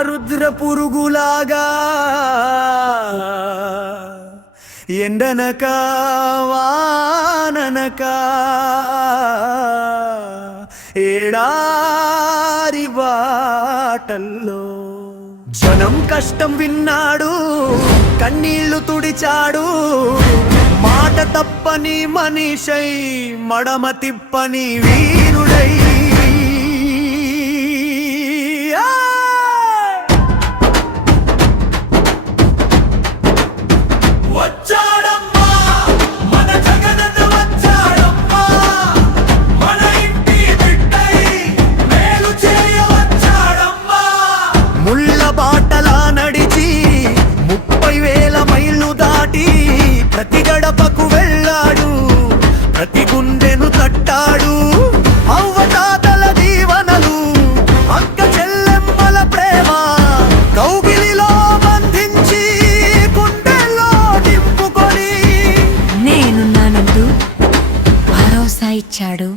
రుద్ర పురుగులాగా ఎండనక వాననక ఏడారి వాటల్లో. జనం కష్టం విన్నాడు కన్నీళ్ళు తుడిచాడు. మాట తప్పని మనిషై మడమ తిప్పని వీ గుండెను తట్టాడు అవ్వ తాతల దీవనలు అక్క చెల్లెమ్మల ప్రేమ కౌగిలిలో బంధించి గుండెల్లో నింపుకొని. నేనున్నానంటూ భరోసా ఇచ్చాడు.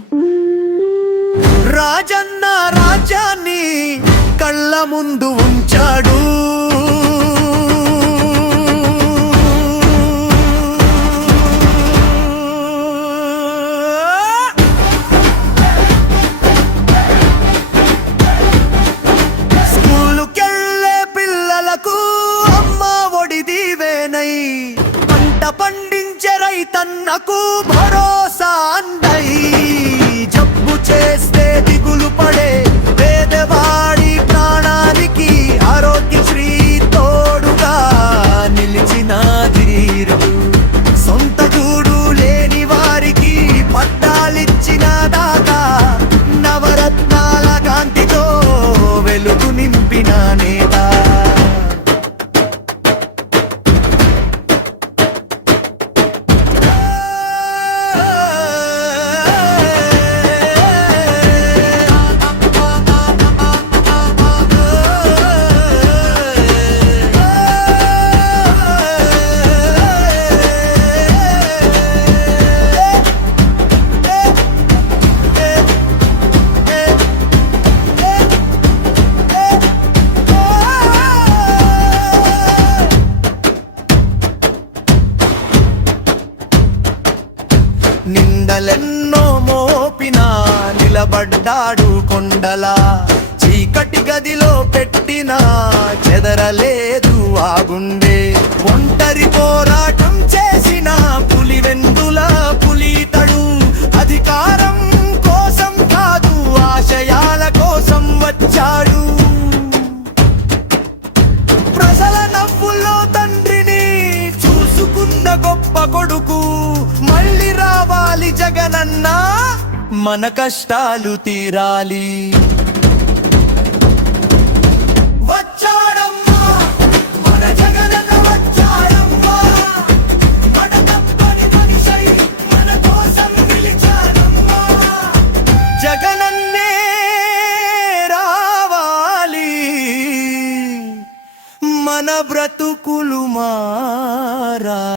రాజన్న రాజ్యాన్ని కళ్ళ ముందు ఉంచాడు. పండించే భరోసా అందై జబ్బు చేస్తా నిందలెన్నో మోపిన నిలబడ్డాడు కొండలా. చీకటి గదిలో పెట్టిన చెదరలేదు కోసం మన జగనన్నే రావాలి. మన బ్రతుకులు మారా